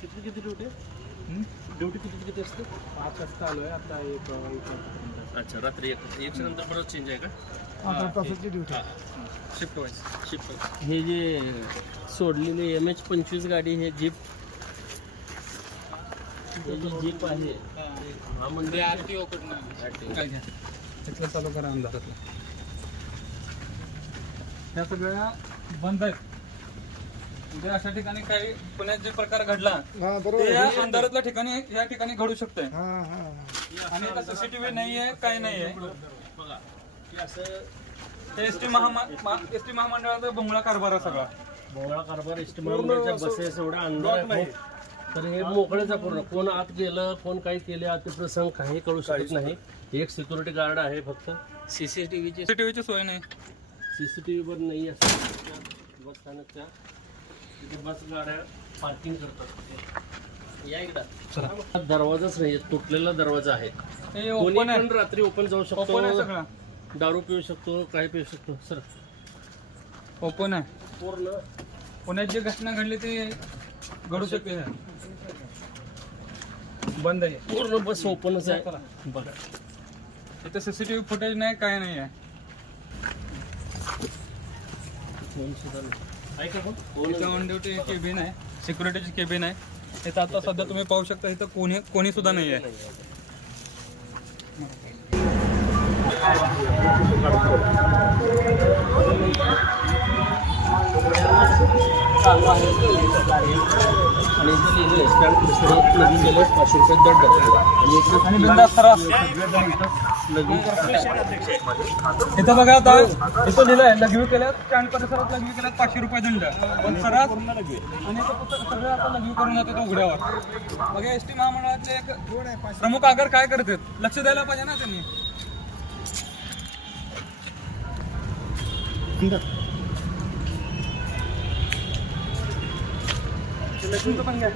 किती किती ड्युटी किती असते? 5 वाजता आलोय आता. एक अच्छा, रात्री एक नंतर परत चेंज आहे का? 8 तासाची ड्युटी. Shift wise. हे जे सोडलेले MH25 गाडी, हे जीप, हे जी जीप आहे हा म्हणजे RTO कडनं काय घ्या तिथलं चालू करा अंधारातलं. ह्या सगळ्या बंद आहेत. म्हणजे अशा ठिकाणी काही पुण्यात जे प्रकार घडला ते या अंधारातल्या ठिकाणी या ठिकाणी घडू शकते. आणि CCTV नाही आहे, काही नाही आहे. बघा की असं एसटी महामंडळाचा भोंगळा कारभार आहे सगळा. भोवळा कारभार. एसटी महामंडळाच्या बसेस एवढा अंधार आहे तर हे मोकळेचा पूर्ण. कोण आत गेलं, कोण काही केले, आत प्रसंग काही कळू शकत नाही. एक सिक्युरिटी गार्ड आहे फक्त. CCTVची सोय नाही. CCTV वर नाही असं बस स्थानकच्या तिथे बस गाड्या पार्किंग करतात. या एकदा दरवाजाच नाही, तुटलेला दरवाजा आहे. हे कोणी ओपन आहे. पण रात्री ओपन जाऊ ओपन आहे शकतो, सगळं. दारू पिऊ शकतो, काय पिऊ शकतो. सर ओपन आहे. पूर्ण पुण्यात जी घटना घडली ती घडू शकते. बंद आहे. पूर्ण बस ओपनच आहे. बघा इथं CCTV फुटेज नाही, काय नाही आहे. फोन सुद्धा नाही. ऐका इथं ऑन ड्युटी केबिन आहे, सिक्युरिटीची केबिन आहे. इथं आता सध्या तुम्ही पाहू शकता इथं कोणी सुद्धा नाही आहे. चालू आहे आणि इथे लिहिलं स्टँड पुस्तकात लगेच गेल्यास 500 रुपये दंड आहे. आणि बिंदास त्रास. इथं बघा आता इथं लिहिलंय लघवी केल्यास स्टँड परिसरात लघवी केल्यास 500 रुपये दंड. पण सरास आणि इथं फक्त सगळं आता लघवी करून जातात उघड्यावर. बघा एसटी महामंडळातले एक प्रमुख आगार काय करतात, लक्ष द्यायला पाहिजे ना त्यांनी. लक्ष्मीचं पण घ्या.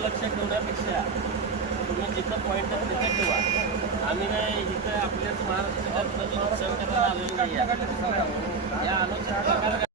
लक्ष ठेवण्यापेक्षा तुम्ही जिथं पॉईंट आहे तिथे ठेवा. आम्ही काय इथं आपल्याच महाराष्ट्रात आलेलो नाही. या अनुचित